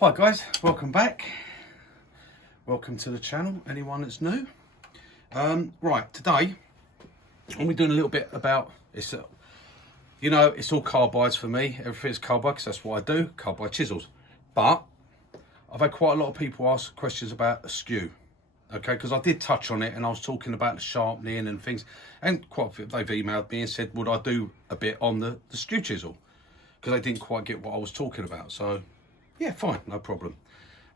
Hi guys, welcome back. Welcome to the channel, anyone that's new. Right, today I'm doing a little bit about, it's all carbides for me. Everything's carbide because that's what I do, carbide chisels. But I've had quite a lot of people ask questions about a skew. Okay, because I did touch on it and I was talking about the sharpening and things, and quite a few, they've emailed me and said, would I do a bit on the skew chisel? Because they didn't quite get what I was talking about. So yeah, fine, no problem.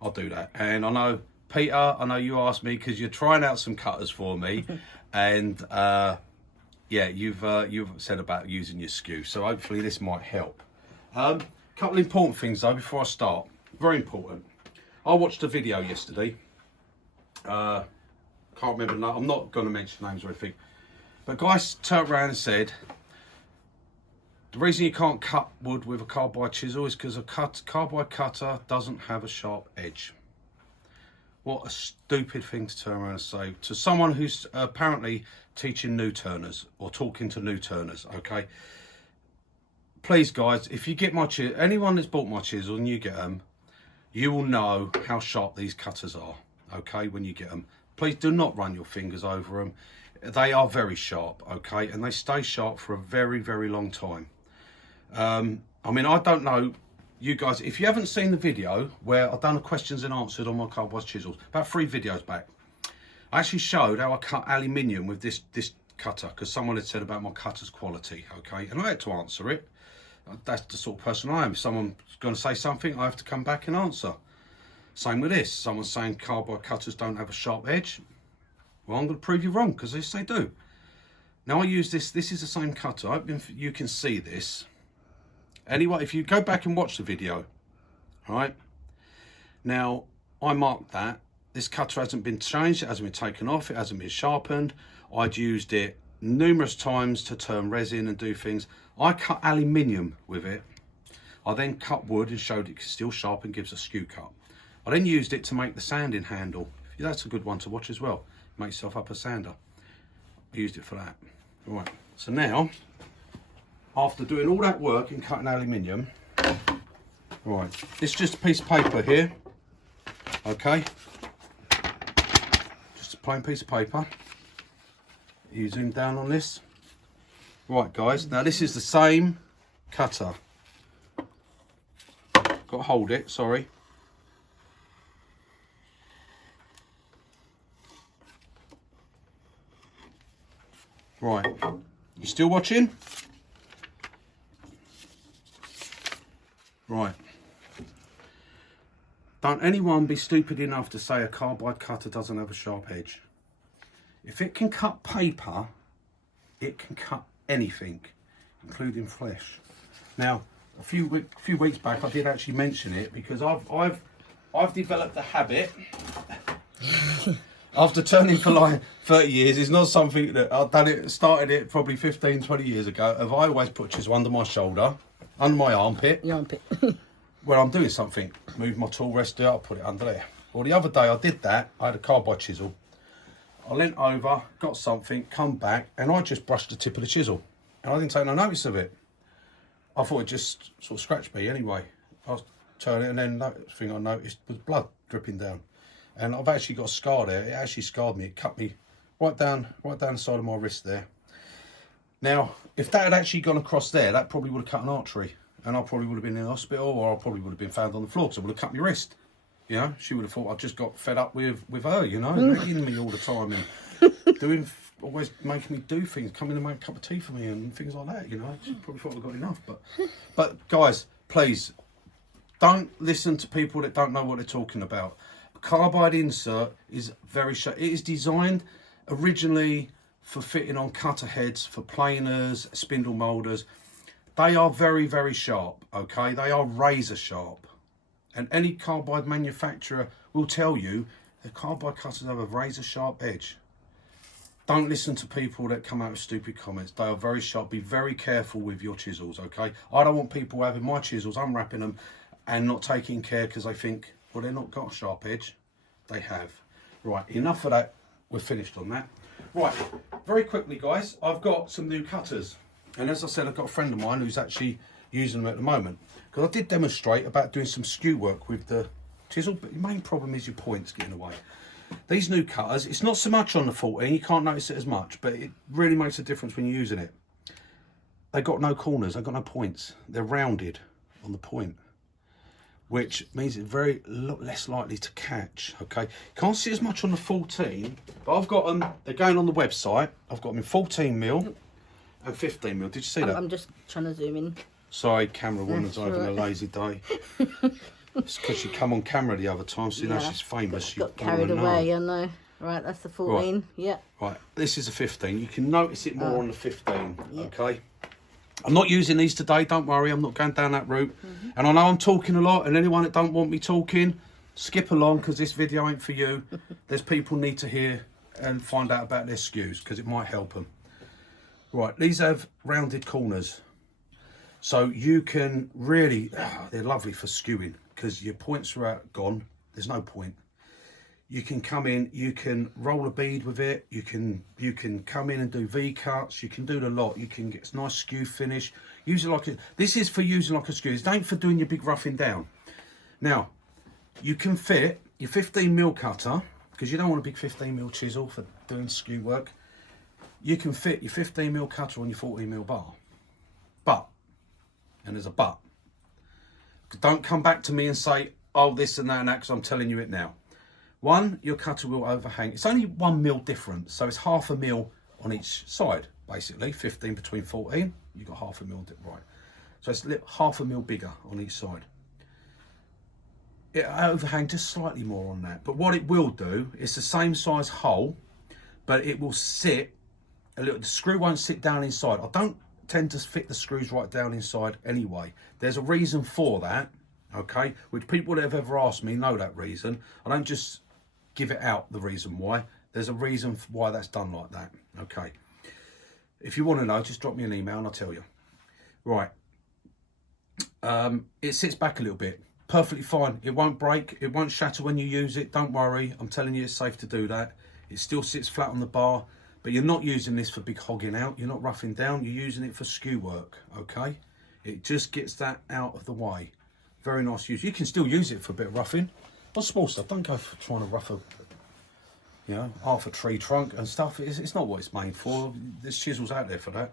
I'll do that. And I know, Peter, I know you asked me because you're trying out some cutters for me, and yeah, you've said about using your skew. So hopefully this might help. Couple of important things though before I start. Very important. I watched a video yesterday. Can't remember. No, I'm not going to mention names or anything. But guys turned around and said, the reason you can't cut wood with a carbide chisel is because a carbide cutter doesn't have a sharp edge. What a stupid thing to turn around and say to someone who's apparently teaching new turners or talking to new turners. Okay, please guys, if you get my chisel, anyone that's bought my chisel and you get them, you will know how sharp these cutters are. Okay, when you get them, please do not run your fingers over them. They are very sharp, okay, and they stay sharp for a very, very long time. I mean, I don't know, you guys, if you haven't seen the video where I've done the questions and answered on my carbide chisels, about 3 videos back, I actually showed how I cut aluminium with this cutter, because someone had said about my cutter's quality, okay, and I had to answer it. That's the sort of person I am. If someone's going to say something, I have to come back and answer. Same with this. Someone's saying carbide cutters don't have a sharp edge. Well, I'm going to prove you wrong, because yes, they do. Now I use this. This is the same cutter. I hope you can see this. Anyway, if you go back and watch the video, all right? Now, I marked that. This cutter hasn't been changed. It hasn't been taken off. It hasn't been sharpened. I'd used it numerous times to turn resin and do things. I cut aluminium with it. I then cut wood and showed it can still sharpen, gives a skew cut. I then used it to make the sanding handle. That's a good one to watch as well. Make yourself up a sander. I used it for that. All right, so now, after doing all that work in cutting aluminium, right, it's just a piece of paper here, okay? Just a plain piece of paper. You zoom down on this. Right, guys, now this is the same cutter. Got to hold it, sorry. Right, you still watching? Right. Don't anyone be stupid enough to say a carbide cutter doesn't have a sharp edge. If it can cut paper, it can cut anything, including flesh. Now, a few weeks back, I did actually mention it because I've developed a habit. After turning for like 30 years, it's not something that I've done it, started it probably 15, 20 years ago. I always put chisel under my shoulder, under my armpit. Your armpit. Where I'm doing something, move my tool rest out, put it under there. Well, the other day I did that. I had a carbide chisel. I leant over, got something, come back, and I just brushed the tip of the chisel. And I didn't take no notice of it. I thought it just sort of scratched me anyway. I was turning, and then the thing I noticed was blood dripping down. And I've actually got a scar there. It actually scarred me. It cut me right down the side of my wrist there. Now, if that had actually gone across there, that probably would have cut an artery. And I probably would have been in the hospital, or I probably would have been found on the floor because I would have cut my wrist. You know, she would have thought I just got fed up with her, you know, nagging me all the time and always making me do things, coming to make a cup of tea for me and things like that, you know. She probably thought I got enough. But guys, please, don't listen to people that don't know what they're talking about. A carbide insert is very sharp. It is designed originally for fitting on cutter heads, for planers, spindle moulders. They are very, very sharp, okay? They are razor sharp. And any carbide manufacturer will tell you the carbide cutters have a razor sharp edge. Don't listen to people that come out with stupid comments. They are very sharp. Be very careful with your chisels, okay? I don't want people having my chisels, unwrapping them and not taking care because they think, well, they're not got a sharp edge. They have. Right, enough of that. We're finished on that. Right, very quickly, guys, I've got some new cutters. And as I said, I've got a friend of mine who's actually using them at the moment. Because I did demonstrate about doing some skew work with the chisel, but the main problem is your points getting away. These new cutters, it's not so much on the 14, you can't notice it as much, but it really makes a difference when you're using it. They've got no corners, they've got no points. They're rounded on the point, which means it's very less likely to catch, okay? Can't see as much on the 14, but I've got them, they're going on the website. I've got them in 14mm and 15mm. Did you see that? I'm just trying to zoom in. Sorry, camera woman's having a lazy day. It's because she come on camera the other time, so you know she's famous. Got carried away, I know. Right, that's the 14, right. Yeah. Right, this is a 15. You can notice it more on the 15, yeah. Okay? I'm not using these today, don't worry, I'm not going down that route. And I know I'm talking a lot, and anyone that don't want me talking, skip along, because this video ain't for you. There's people need to hear and find out about their skews, because it might help them. Right, these have rounded corners. So you can really, they're lovely for skewing, because your points are gone, there's no point. You can come in, you can roll a bead with it, you can come in and do V-cuts, you can do the lot, you can get a nice skew finish. Use it like a, this is for using like a skew, it ain't for doing your big roughing down. Now, you can fit your 15mm cutter, because you don't want a big 15mm chisel for doing skew work. You can fit your 15mm cutter on your 14mm bar. But, and there's a but, don't come back to me and say, oh, this and that, because I'm telling you it now. One, your cutter will overhang. It's only 1mm difference, so it's 1/2 mil on each side, basically. 15 between 14, you've got 1/2 mil, right? So it's 1/2 mil bigger on each side. It overhang just slightly more on that, but what it will do, it's the same size hole, but it will sit a little. The screw won't sit down inside. I don't tend to fit the screws right down inside anyway. There's a reason for that, okay? Which people that have ever asked me know that reason. I don't just give it out the reason why. There's a reason why that's done like that, okay? If you want to know, just drop me an email and I'll tell you. Right, it sits back a little bit, perfectly fine. It won't break, it won't shatter when you use it, don't worry. I'm telling you, it's safe to do that. It still sits flat on the bar, but you're not using this for big hogging out, you're not roughing down, you're using it for skew work, okay? It just gets that out of the way. Very nice use. You can still use it for a bit of roughing. Not small stuff. Don't go for trying to rough a, you know, half a tree trunk and stuff. It's not what it's made for. There's chisels out there for that.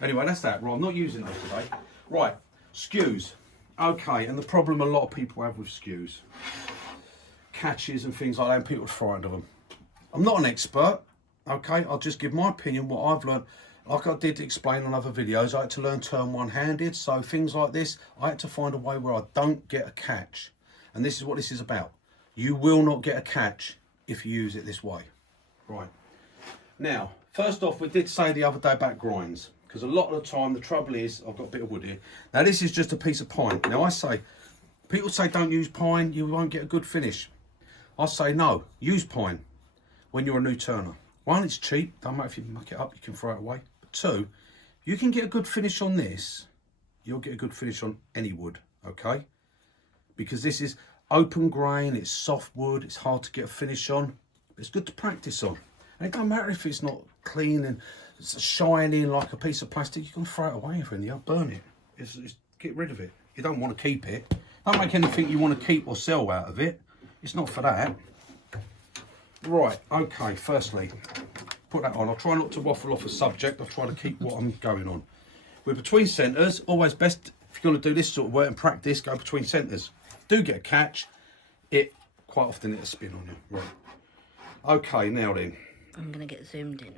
Anyway, that's that. Right, I'm not using those today. Right, skews. Okay, and the problem a lot of people have with skews, catches and things like that, and people are frightened of them. I'm not an expert. Okay, I'll just give my opinion, what I've learned. Like I did explain on other videos, I had to learn turn one-handed, so things like this, I had to find a way where I don't get a catch. And this is what this is about. You will not get a catch if you use it this way. Right. Now, first off, we did say the other day about grinds, because a lot of the time, the trouble is, I've got a bit of wood here. Now, this is just a piece of pine. Now, I say, people say don't use pine, you won't get a good finish. I say no, use pine when you're a new turner. One, it's cheap, don't matter if you muck it up, you can throw it away. But two, you can get a good finish on this, you'll get a good finish on any wood, okay? Because this is open grain, it's soft wood, it's hard to get a finish on, but it's good to practice on. And it don't matter if it's not clean and it's shining like a piece of plastic, you can throw it away if you burn it. It's get rid of it. You don't want to keep it. Don't make anything you want to keep or sell out of it. It's not for that. Right, okay, firstly, put that on. I'll try not to waffle off a subject. I'll try to keep what I'm going on. We're between centres. Always best, if you're going to do this sort of work and practice, go between centres. Do get a catch, it quite often it'll spin on you. Right. Okay, now then. I'm going to get zoomed in.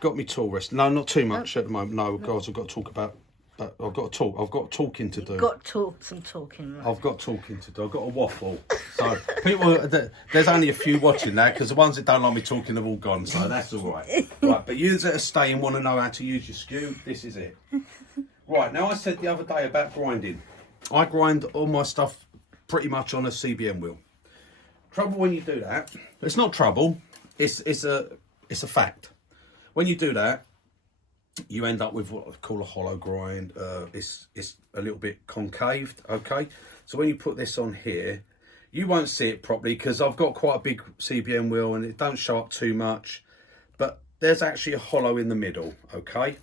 Got me tool rest. No, not too much at the moment. No, guys, I've got to talk about, I've got to talk. I've got talking to do. You've got some talking, right? I've got talking to do. I've got a waffle. So people, there's only a few watching now, because the ones that don't like me talking have all gone, so that's all right. Right, but you that are staying want to know how to use your skew, this is it. Right, now I said the other day about grinding. I grind all my stuff pretty much on a CBM wheel. Trouble when you do that, it's not trouble, it's a fact. When you do that, you end up with what I call a hollow grind. It's a little bit concaved, okay? So when you put this on here, you won't see it properly because I've got quite a big CBM wheel and it don't show up too much, but there's actually a hollow in the middle, okay?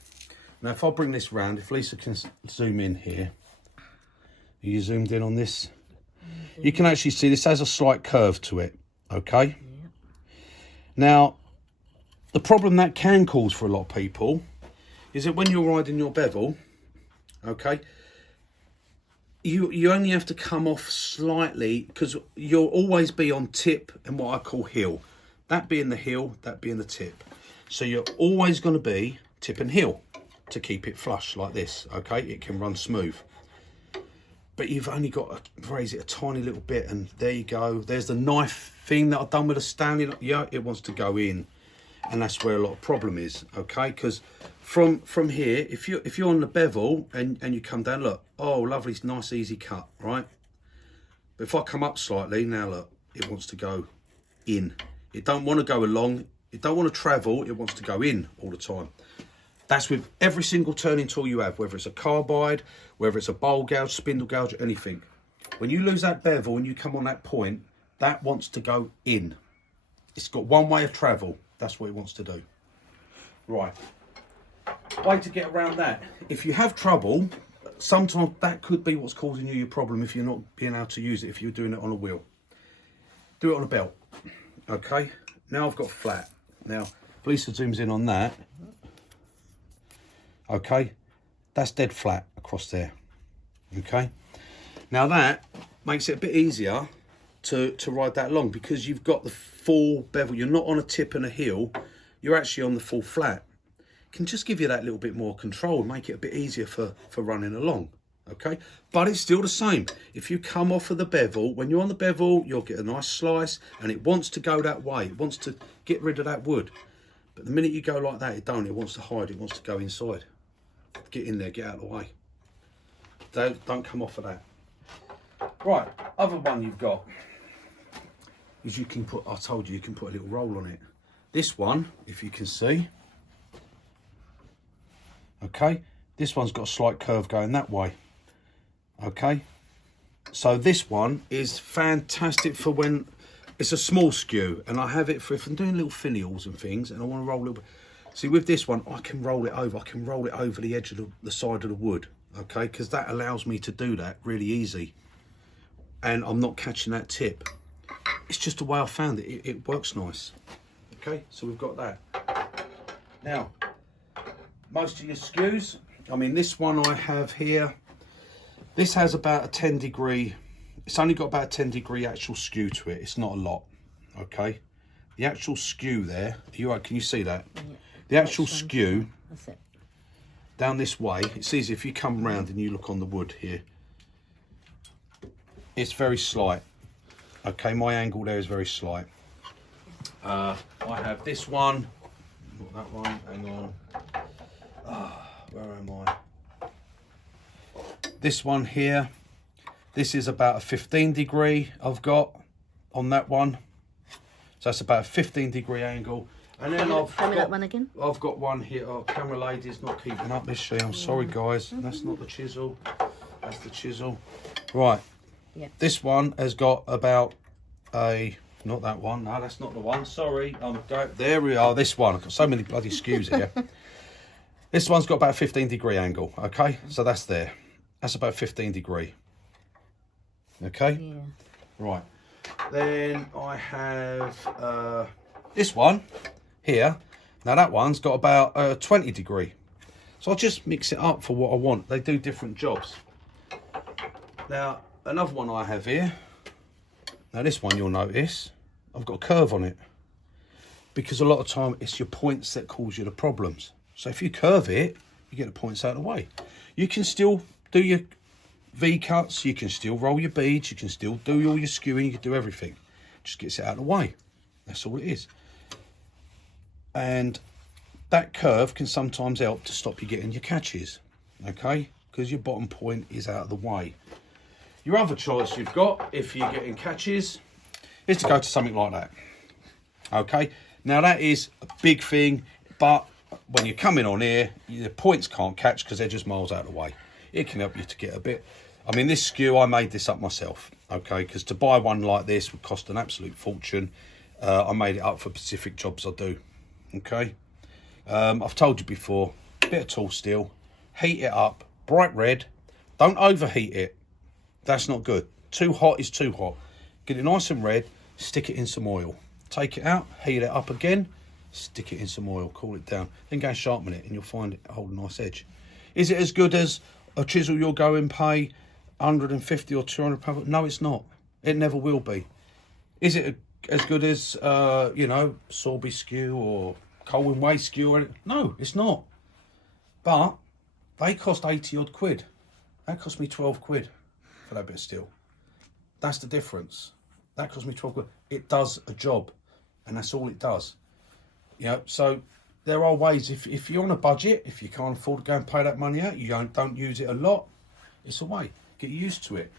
Now if I bring this round, if Lisa can zoom in here, Are you zoomed in on this? You can actually see this has a slight curve to it, okay? Yeah. Now, the problem that can cause for a lot of people is that when you're riding your bevel, okay, you only have to come off slightly, because you'll always be on tip and what I call heel. That being the heel, that being the tip. So you're always going to be tip and heel to keep it flush like this, okay? It can run smooth. But you've only got to raise it a tiny little bit, and there you go. There's the knife thing that I've done with a Stanley. Yeah, it wants to go in, and that's where a lot of problem is, okay? Because from here, if you're on the bevel and you come down, look, oh, lovely, nice, easy cut, right? But if I come up slightly, now look, it wants to go in. It don't want to go along. It don't want to travel. It wants to go in all the time. That's with every single turning tool you have, whether it's a carbide, whether it's a bowl gouge, spindle gouge, anything. When you lose that bevel and you come on that point, that wants to go in. It's got one way of travel. That's what it wants to do. Right. Way to get around that. If you have trouble, sometimes that could be what's causing you your problem if you're not being able to use it, if you're doing it on a wheel. Do it on a belt. Okay. Now I've got flat. Now, Lisa zooms in on that. Okay, that's dead flat across there. Okay, now that makes it a bit easier to ride that along, because you've got the full bevel. You're not on a tip and a heel, you're actually on the full flat. It can just give you that little bit more control and make it a bit easier for running along. Okay, but it's still the same. If you come off of the bevel, when you're on the bevel, you'll get a nice slice, and it wants to go that way. It wants to get rid of that wood. But the minute you go like that, it don't. It wants to hide. It wants to go inside. Get in there, get out of the way. Don't come off of that. Right, other one you've got is you can put, I told you can put a little roll on it. This one, if you can see, okay, this one's got a slight curve going that way. Okay, so this one is fantastic for when it's a small skew, and I have it for if I'm doing little finials and things and I want to roll a little bit. See, with this one, I can roll it over. I can roll it over the edge of the side of the wood, okay? Because that allows me to do that really easy. And I'm not catching that tip. It's just the way I found it. It works nice. Okay, so we've got that. Now, most of your skews, I mean, this one I have here, this has about a 10 degree, it's only got about a 10 degree actual skew to it. It's not a lot, okay? The actual skew there, can you see that? Yeah. The actual skew, that's it. Down this way, it's easy if you come round and you look on the wood here. It's very slight. Okay, my angle there is very slight. I have this one, not that one, hang on. Where am I? This one here, this is about a 15 degree I've got on that one. So that's about a 15 degree angle. And then I've got that one again. I've got one here. Oh, camera lady's not keeping up, is she? I'm sorry, guys. That's not the chisel. That's the chisel. Right. Yeah. This one has got about a, not that one. No, that's not the one. Sorry. There we are. This one. I've got so many bloody skews here. This one's got about a 15 degree angle. Okay. So that's there. That's about 15 degree. Okay. Yeah. Right. Then I have this one here. Now that one's got about 20 degree. So I'll just mix it up for what I want. They do different jobs. Now, another one I have here. Now this one you'll notice, I've got a curve on it. Because a lot of time it's your points that cause you the problems. So if you curve it, you get the points out of the way. You can still do your V-cuts, you can still roll your beads, you can still do all your skewing, you can do everything. Just gets it out of the way. That's all it is. And that curve can sometimes help to stop you getting your catches, okay? Because your bottom point is out of the way. Your other choice you've got, if you're getting catches, is to go to something like that, okay? Now that is a big thing, but when you're coming on here, the points can't catch because they're just miles out of the way. It can help you to get a bit. I mean, this skew, I made this up myself, okay? Because to buy one like this would cost an absolute fortune. I made it up for specific jobs I do, okay? I've told you before, bit of tool steel, heat it up, bright red. Don't overheat it, That's not good. Too hot is too hot. Get it nice and red, stick it in some oil. Take it out, heat it up again, stick it in some oil, cool it down. Then go and sharpen it and you'll find it hold a nice edge. Is it as good as a chisel you'll go and pay 150 or 200 pounds? No, it's not. It never will be. Is it as good as, you know, Sorby skew or Colwyn Way skew? Or no, it's not. But they cost 80 odd quid. That cost me 12 quid for that bit of steel. That's the difference. That cost me 12 quid. It does a job, and that's all it does. You know, so there are ways, if you're on a budget, if you can't afford to go and pay that money out, you don't use it a lot, it's a way. Get used to it.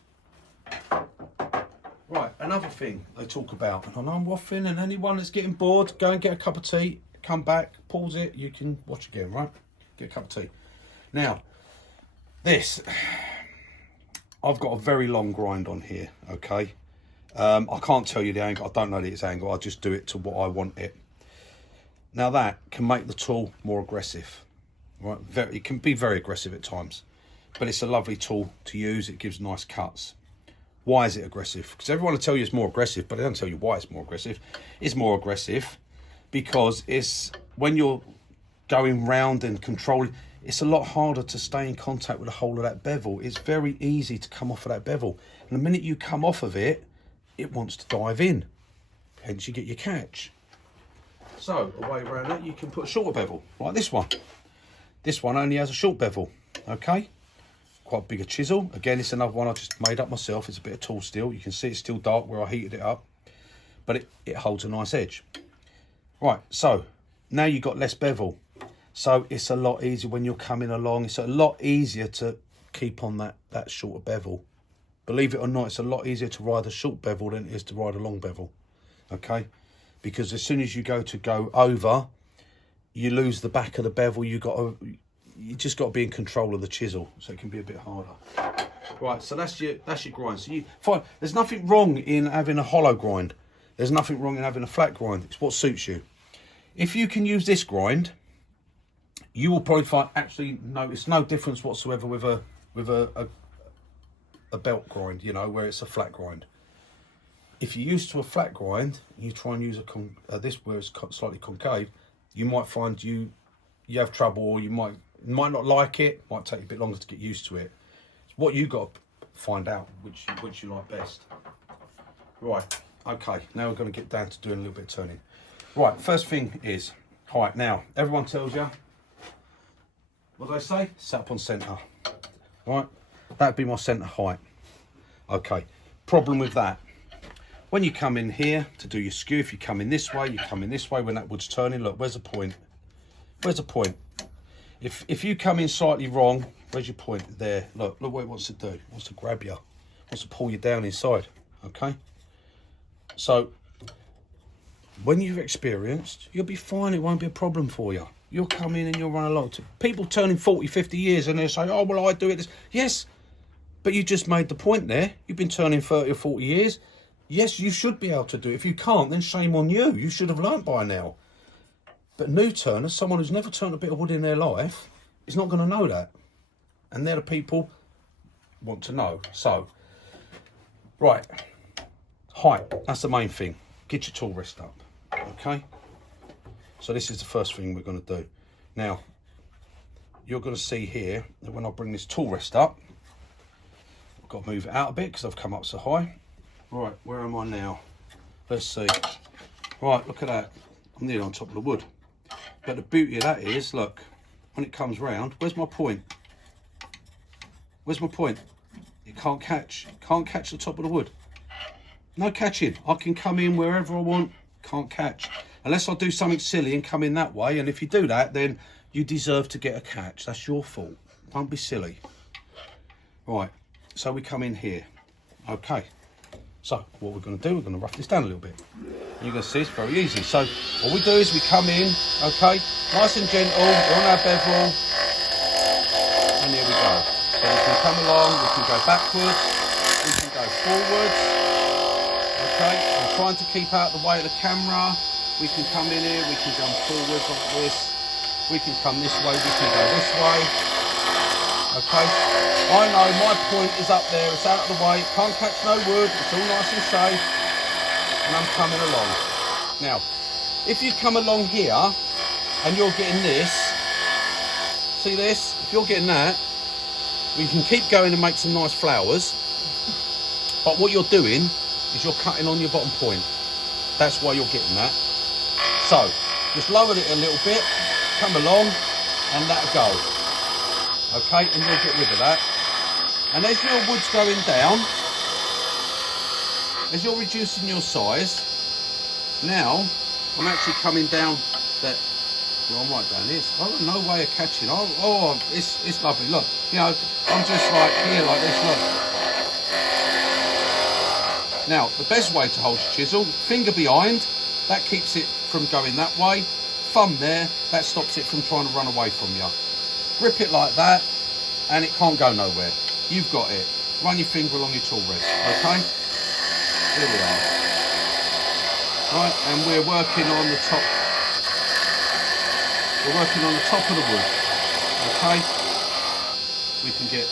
Right, another thing they talk about, and I know I'm waffling, and anyone that's getting bored, go and get a cup of tea, come back, pause it, you can watch again, right? Get a cup of tea. Now, this, I've got a very long grind on here, okay? I can't tell you the angle, I don't know its angle, I just do it to what I want it. Now that can make the tool more aggressive, right? It can be very aggressive at times, but it's a lovely tool to use, it gives nice cuts. Why is it aggressive? Because everyone will tell you it's more aggressive, but they don't tell you why it's more aggressive. It's more aggressive because it's when you're going round and controlling, it's a lot harder to stay in contact with the whole of that bevel. It's very easy to come off of that bevel. And the minute you come off of it, it wants to dive in. Hence you get your catch. So, a way around that, you can put a shorter bevel, like this one. This one only has a short bevel, okay? Quite big a chisel. Again, it's another one I just made up myself. It's a bit of tall steel. You can see it's still dark where I heated it up, but it holds a nice edge. Right, so now you've got less bevel. So it's a lot easier when you're coming along. It's a lot easier to keep on that shorter bevel. Believe it or not, it's a lot easier to ride a short bevel than it is to ride a long bevel, okay? Because as soon as you go over, you lose the back of the bevel. You just got to be in control of the chisel, so it can be a bit harder. Right, so that's your grind. So you find there's nothing wrong in having a hollow grind. There's nothing wrong in having a flat grind. It's what suits you. If you can use this grind, you will probably notice no difference whatsoever with a belt grind, you know, where it's a flat grind. If you're used to a flat grind, you try and use this where it's slightly concave, you might find you have trouble, or you might not like it. Might take you a bit longer to get used to it. It's what you got to find out which you like best. Right, okay, now we're going to get down to doing a little bit of turning. Right, first thing is height. Now, everyone tells you, what do they say? Set up on centre. Right, that'd be my centre height. Okay, problem with that. When you come in here to do your skew, if you come in this way, you come in this way when that wood's turning. Look, where's the point? Where's the point? If you come in slightly wrong, where's your point? There. Look what it wants to do. It wants to grab you. It wants to pull you down inside. Okay? So, when you've experienced, you'll be fine. It won't be a problem for you. You'll come in and you'll run along. People turning 40, 50 years and they'll say, oh, well, I do it this. Yes, but you just made the point there. You've been turning 30 or 40 years. Yes, you should be able to do it. If you can't, then shame on you. You should have learnt by now. But new turners, someone who's never turned a bit of wood in their life, is not going to know that. And they're the people want to know. So, right, height, that's the main thing. Get your tool rest up, okay? So this is the first thing we're going to do. Now, you're going to see here that when I bring this tool rest up, I've got to move it out a bit because I've come up so high. Right, where am I now? Let's see. Right, look at that. I'm nearly on top of the wood. But the beauty of that is, look, when it comes round, where's my point? Where's my point? You can't catch the top of the wood. No catching. I can come in wherever I want, can't catch. Unless I do something silly and come in that way, and if you do that, then you deserve to get a catch. That's your fault. Don't be silly. Right, so we come in here. Okay. So what we're going to do, we're going to rough this down a little bit. And you're going to see it's very easy. So what we do is we come in, okay, nice and gentle, we're on our bevel, and here we go. So we can come along, we can go backwards, we can go forwards, okay. I'm trying to keep out the way of the camera. We can come in here, we can jump forwards like this, we can come this way, we can go this way. Okay, I know my point is up there, it's out of the way, can't catch no wood, it's all nice and safe, and I'm coming along. Now, if you come along here and you're getting this, see this? If you're getting that, we can keep going and make some nice flowers, but what you're doing is you're cutting on your bottom point. That's why you're getting that. So, just lower it a little bit, come along, and let it go. Okay, and you'll get rid of that. And as your wood's going down, as you're reducing your size, now I'm actually coming down that, well, I'm right down here. Oh, no way of catching. Oh, it's lovely. Look, you know, I'm just like here like this, look. Now, the best way to hold your chisel, finger behind, that keeps it from going that way. Thumb there, that stops it from trying to run away from you. Grip it like that, and it can't go nowhere. You've got it. Run your finger along your tool rest, okay? Here we are. Right, and we're working on the top. We're working on the top of the wood, okay? We can get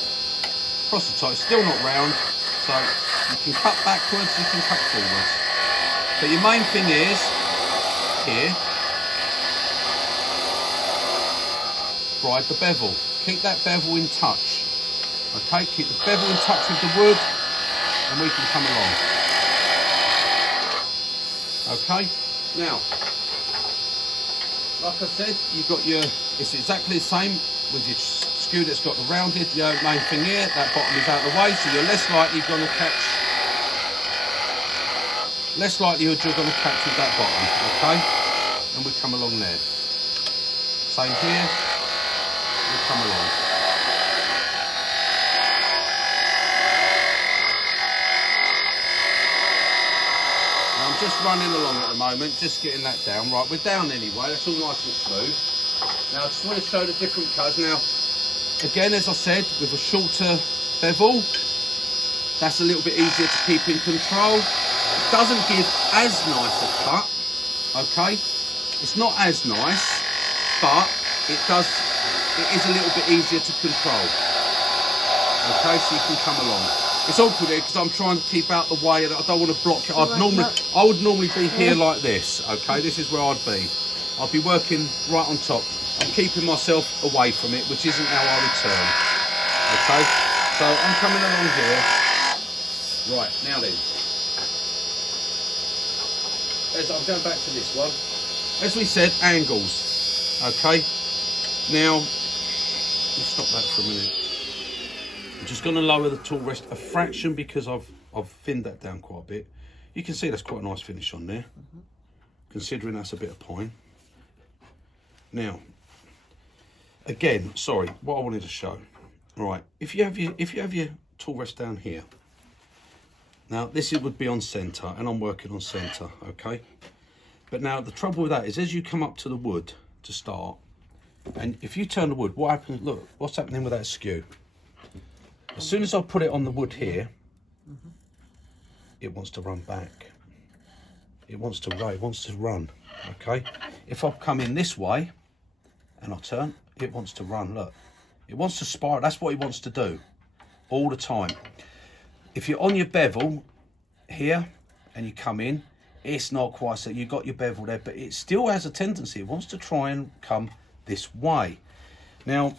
across the top, it's still not round, so you can cut backwards, you can cut forwards. But your main thing is, here, ride the bevel. Keep that bevel in touch. Okay, keep the bevel in touch with the wood, and we can come along. Okay, now, like I said, you've got your, it's exactly the same with your skew that's got the rounded, your main thing here, that bottom is out of the way, so you're less likely going to catch, less likelihood you're going to catch with that bottom, okay? And we come along there. Same here, we come along. Now I'm just running along at the moment, just getting that down. Right, we're down anyway, that's all nice and smooth. Now I just want to show the different cuts. Now, again, as I said, with a shorter bevel, that's a little bit easier to keep in control. It doesn't give as nice a cut, okay? It's not as nice, but it is a little bit easier to control. Okay, so you can come along. It's awkward here because I'm trying to keep out the way and I don't want to block it. I would normally be here like this, okay? This is where I'd be. I'd be working right on top. I'm keeping myself away from it, which isn't how I return. Okay, so I'm coming along here. Right, now then. I'm going back to this one. As we said, angles. Okay, now, let's stop that for a minute. I'm just going to lower the tool rest a fraction because I've thinned that down quite a bit. You can see that's quite a nice finish on there, considering that's a bit of pine. Now, again, sorry, what I wanted to show. Right, if you have your tool rest down here. Now this would be on centre, and I'm working on centre, okay? But now the trouble with that is, as you come up to the wood to start, and if you turn the wood, what happens? Look, what's happening with that skew? As soon as I put it on the wood here, it wants to run back. It wants to run, okay? If I come in this way and I turn, it wants to run, look. It wants to spiral, that's what it wants to do all the time. If you're on your bevel here and you come in, it's not quite so, you've got your bevel there, but it still has a tendency, it wants to try and come this way. Now,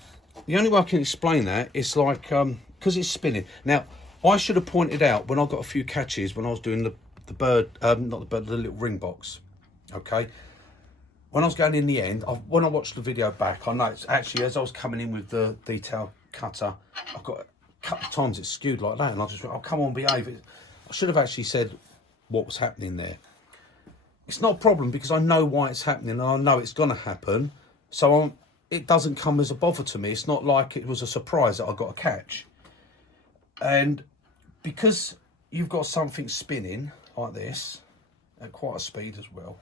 the only way I can explain that is like, because it's spinning. Now, I should have pointed out when I got a few catches when I was doing the bird, not the bird, the little ring box, okay? When I was going in the end, when I watched the video back, I noticed actually as I was coming in with the detail cutter, I've got a couple of times it's skewed like that, and I just went, oh, come on, behave. I should have actually said what was happening there. It's not a problem because I know why it's happening and I know it's going to happen, so it doesn't come as a bother to me. It's not like it was a surprise that I got a catch. And because you've got something spinning like this at quite a speed as well,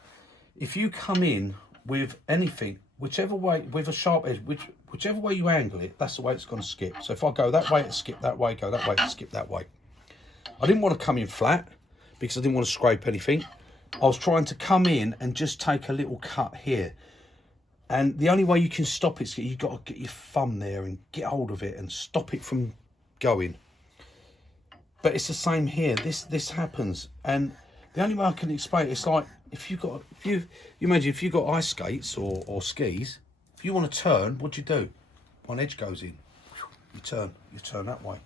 if you come in with anything, whichever way, with a sharp edge, whichever way you angle it, that's the way it's going to skip. So if I go that way, it skip that way, go that way, it skip that way. I didn't want to come in flat because I didn't want to scrape anything. I was trying to come in and just take a little cut here. And the only way you can stop it is you've got to get your thumb there and get hold of it and stop it from going. But it's the same here. This happens, and the only way I can explain it, it's like if you imagine if you've got ice skates or skis, if you want to turn, what do? One edge goes in, you turn that way.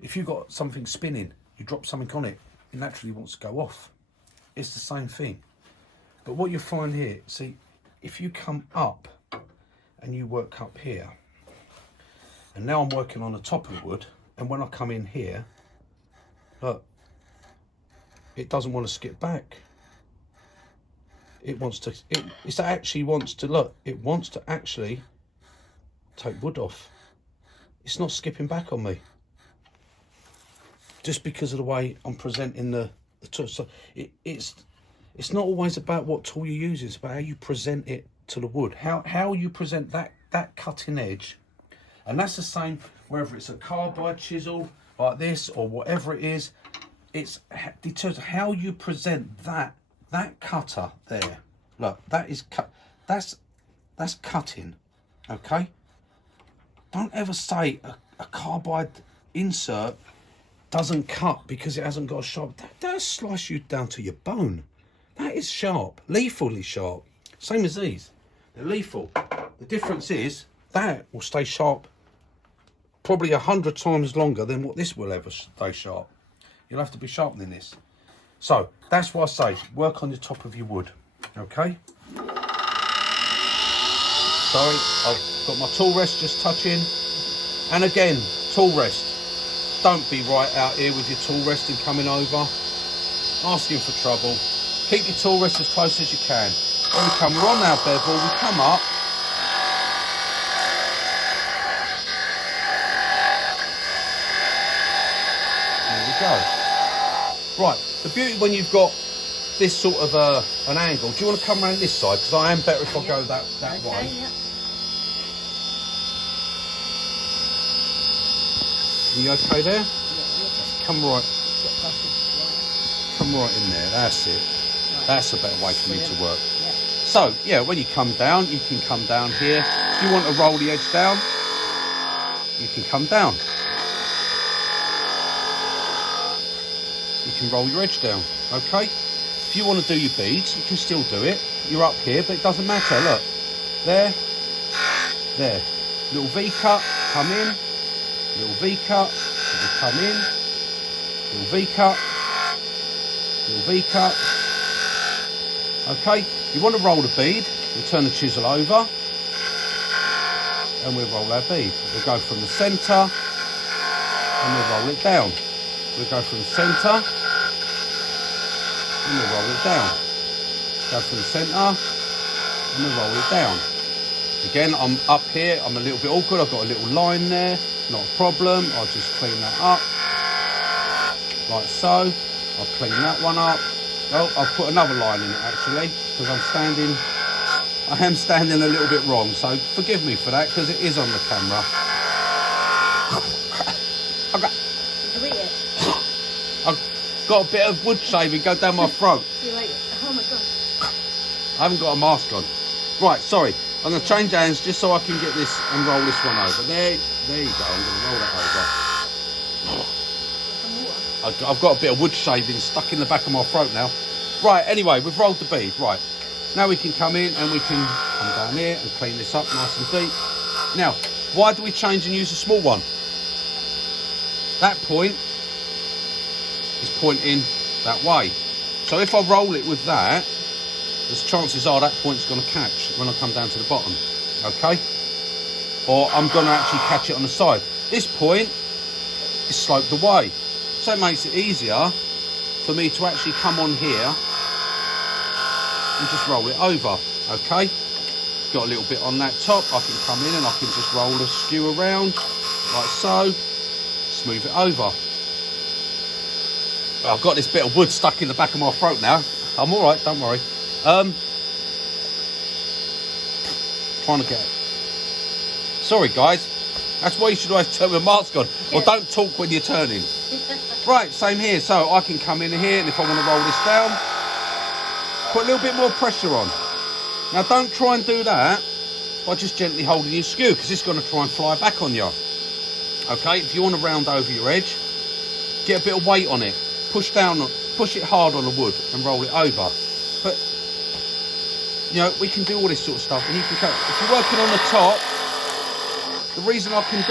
If you've got something spinning, you drop something on it, it naturally wants to go off. It's the same thing. But what you find here, see, if you come up and you work up here, and now I'm working on the top of the wood, and when I come in here, look, it doesn't want to skip back. It wants to, it actually wants to, look, it wants to actually take wood off. It's not skipping back on me. Just because of the way I'm presenting the tool. So it's not always about what tool you use, it's about how you present it to the wood. How you present that cutting edge. And that's the same whether it's a carbide chisel like this or whatever it is. It's determines how you present that cutter there. Look, that is cut. That's cutting. Okay. Don't ever say a carbide insert doesn't cut because it hasn't got a sharp. That'll slice you down to your bone. That is sharp, lethally sharp. Same as these. They're lethal. The difference is that will stay sharp probably 100 times longer than what this will ever stay sharp. You'll have to be sharpening this. So that's why I say work on the top of your wood. Okay. Sorry, I've got my tool rest just touching. And again, tool rest. Don't be right out here with your tool rest and coming over, asking for trouble. Keep your tool rest as close as you can. When we come, we're on our bevel, we come up. There we go. Right, the beauty when you've got this sort of an angle, do you want to come around this side? Because I am better if I go that way. Yeah. Are you okay there? Yeah. Come right in there, that's it. That's a better way for me to work. Yeah. So, yeah, when you come down, you can come down here. If you want to roll the edge down, you can come down. You can roll your edge down, okay? If you want to do your beads, you can still do it. You're up here, but it doesn't matter, look. There, there. Little V-cut, come in. Little V-cut, come in. Little V-cut. Little V-cut. Okay, you want to roll the bead, we'll turn the chisel over and we'll roll our bead. We'll go from the centre and we'll roll it down. We'll go from the centre and we'll roll it down. Go from the centre and we'll roll it down. Again, I'm up here, I'm a little bit awkward, I've got a little line there, not a problem. I'll just clean that up, like so. I'll clean that one up. Well, I'll put another line in it actually, because I am standing a little bit wrong, so forgive me for that, because it is on the camera. I've got a bit of wood shaving go down my throat. Oh my God. I haven't got a mask on. Right, sorry. I'm going to change hands just so I can get this and roll this one over. There you go. I'm going to roll that over. I've got a bit of wood shaving stuck in the back of my throat now. Right, anyway, we've rolled the bead. Right, now we can come in and we can come down here and clean this up nice and deep. Now, why do we change and use a small one? That point is pointing that way. So if I roll it with that, there's chances are that point's going to catch when I come down to the bottom, okay? Or I'm going to actually catch it on the side. This point is sloped away. So it makes it easier for me to actually come on here and just roll it over, okay? Got a little bit on that top, I can come in and I can just roll the skew around, like so, smooth it over. I've got this bit of wood stuck in the back of my throat now. I'm all right, don't worry. Trying to get it. Sorry guys, that's why you should always turn the mask on, or don't talk when you're turning. Right, same here. So I can come in here, and if I want to roll this down, put a little bit more pressure on. Now don't try and do that by just gently holding your skew, because it's going to try and fly back on you. Okay, if you want to round over your edge, get a bit of weight on it, push it hard on the wood and roll it over. But you know, we can do all this sort of stuff, and you can cut. If you're working on the top, the reason I can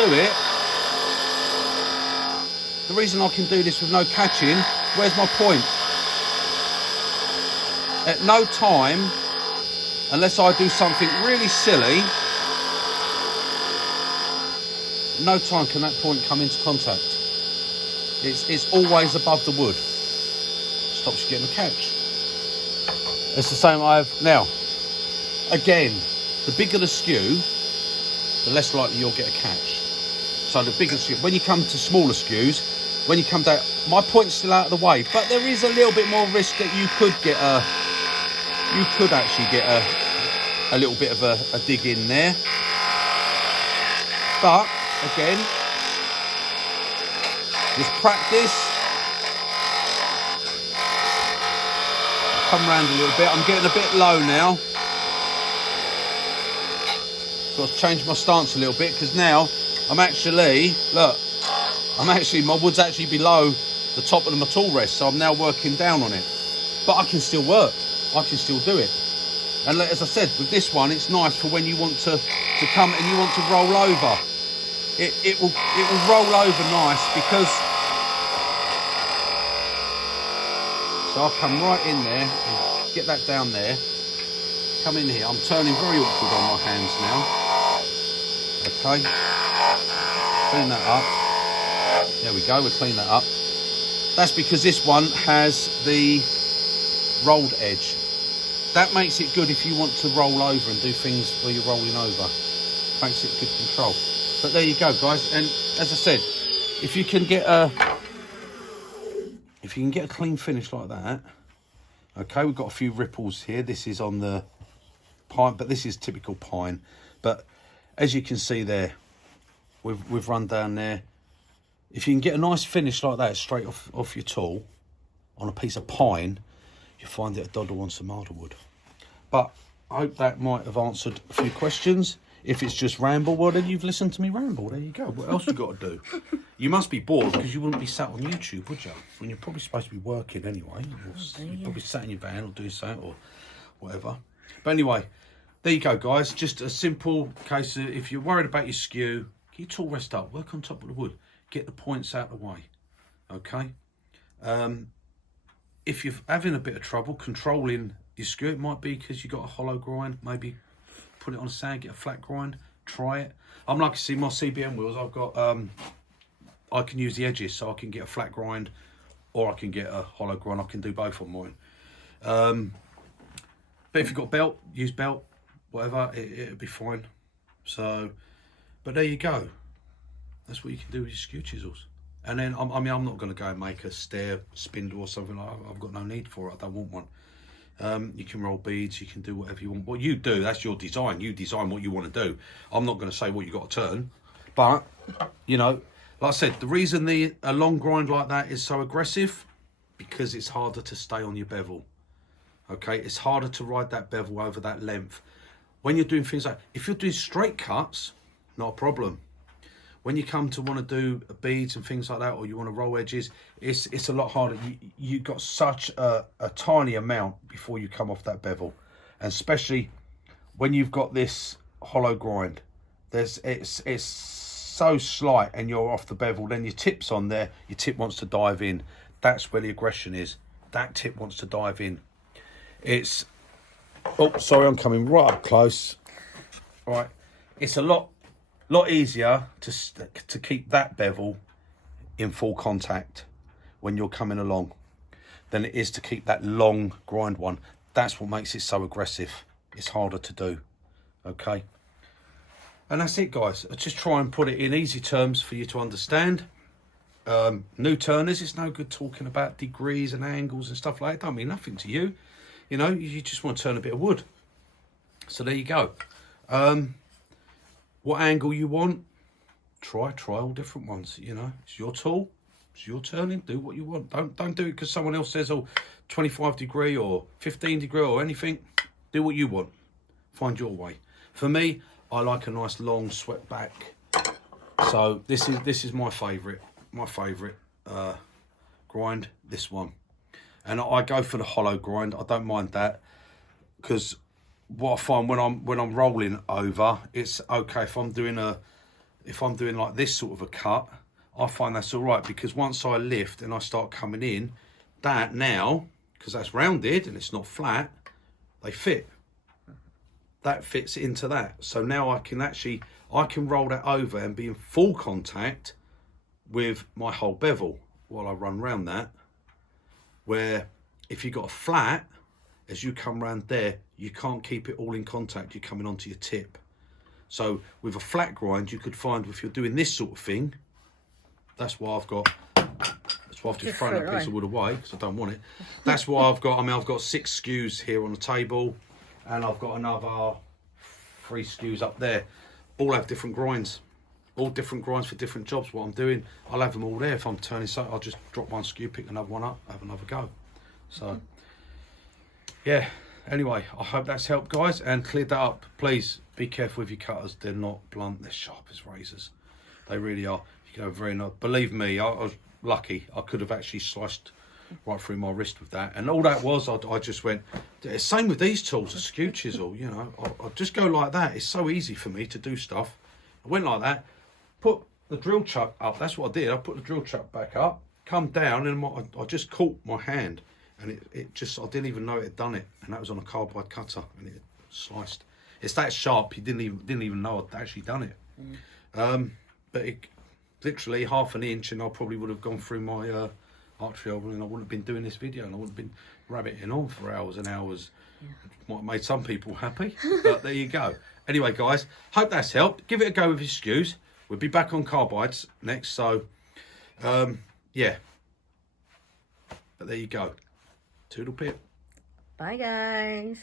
do this with no catching, where's my point? At no time, unless I do something really silly, no time can that point come into contact. It's always above the wood. Stops you getting a catch. It's the same now. Again, the bigger the skew, the less likely you'll get a catch. So the bigger the skew, when you come to smaller skews, when you come down, my point's still out of the way, but there is a little bit more risk that you could actually get a little bit of a dig in there. But again, just practice. Come round a little bit. I'm getting a bit low now. Got to change my stance a little bit, because now I'm actually, look, my wood's actually below the top of my tool rest, so I'm now working down on it. But I can still work. I can still do it. And as I said, with this one, it's nice for when you want to come and you want to roll over. It will roll over nice, because so I'll come right in there and get that down there. Come in here. I'm turning very awkward on my hands now. Okay. Clean that up. There we go. We'll clean that up. That's because this one has the rolled edge. That makes it good if you want to roll over and do things where you're rolling over. Makes it good control. But there you go, guys. And as I said, if you can get a clean finish like that. Okay, we've got a few ripples here. This is on the pine, but this is typical pine. But as you can see there, we've run down there. If you can get a nice finish like that straight off your tool on a piece of pine, you find that a dodder wants some hardwood. But I hope that might have answered a few questions. If it's just ramble, well, then you've listened to me ramble. There you go. What else you got to do? You must be bored, because you wouldn't be sat on YouTube, would you? When you're probably supposed to be working anyway. You're probably sat in your van or doing something or whatever. But anyway, there you go, guys. Just a simple case of, if you're worried about your skew, get your tool rest up, work on top of the wood, get the points out of the way. Okay. If you're having a bit of trouble controlling your skew, it might be because you got a hollow grind. Maybe put it on a sand, get a flat grind, try it. I'm like to see my CBM wheels. I've got I can use the edges, so I can get a flat grind or I can get a hollow grind. I can do both on mine. But if you've got belt, use belt, whatever, it'll be fine. So, but there you go. That's what you can do with your skew chisels. And then, I mean, I'm not going to go and make a stair spindle or something like that. I've got no need for it. I don't want one. You can roll beads. You can do whatever you want. What you do, that's your design. You design what you want to do. I'm not going to say what you got to turn. But, you know, like I said, the reason a long grind like that is so aggressive, because it's harder to stay on your bevel. Okay, it's harder to ride that bevel over that length. When you're doing things like, if you're doing straight cuts, not a problem. When you come to want to do beads and things like that, or you want to roll edges, it's a lot harder. You got such a tiny amount before you come off that bevel, and especially when you've got this hollow grind. It's so slight, and you're off the bevel. Then your tip's on there. Your tip wants to dive in. That's where the aggression is. That tip wants to dive in. It's, oh, sorry, I'm coming right up close. All right, it's a lot easier to keep that bevel in full contact when you're coming along than it is to keep that long grind one. That's what makes it so aggressive. It's harder to do. Okay, and that's it, guys. I just try and put it in easy terms for you to understand. New turners, it's no good talking about degrees and angles and stuff like that. It don't mean nothing to you. You know, you just want to turn a bit of wood. So there you go. What angle you want, try all different ones. You know, it's your tool, it's your turning. Do what you want. Don't do it because someone else says, oh, 25 degree or 15 degree or anything. Do what you want. Find your way. For me, I like a nice long swept back. So this is my favourite. My favourite grind. This one, and I go for the hollow grind. I don't mind that because what I find when I'm rolling over, it's okay if I'm doing like this sort of a cut. I find that's all right because once I lift and I start coming in, that now, because that's rounded and it's not flat, they fit. That fits into that. So now I can roll that over and be in full contact with my whole bevel while I run round that. Where if you got a flat, as you come round there, you can't keep it all in contact. You're coming onto your tip. So with a flat grind, you could find if you're doing this sort of thing, that's why I've just thrown that piece of wood away because I don't want it. That's why I've got 6 skews here on the table, and I've got another 3 skews up there. All have different grinds. All different grinds for different jobs. What I'm doing, I'll have them all there. If I'm turning something, I'll just drop one skew, pick another one up, have another go. So, yeah. Anyway, I hope that's helped, guys, and cleared that up. Please be careful with your cutters. They're not blunt. They're sharp as razors. They really are. You go very nice. Believe me, I was lucky. I could have actually sliced right through my wrist with that. And all that was, I just went. Same with these tools, a skew chisel. You know, I just go like that. It's so easy for me to do stuff. I went like that. Put the drill chuck up. That's what I did. I put the drill chuck back up, come down, and I just caught my hand, and it just, I didn't even know it had done it, and that was on a carbide cutter, and it sliced. It's that sharp. You didn't even know I'd actually done it. But it literally half an inch, and I probably would have gone through my archery oval, and I wouldn't have been doing this video, and I wouldn't have been rabbiting on for hours and hours. Might have made some people happy, but there you go. Anyway, guys, hope that's helped. Give it a go with your skews. We'll be back on carbides next, so yeah. But there you go. Toodle pip. Bye, guys.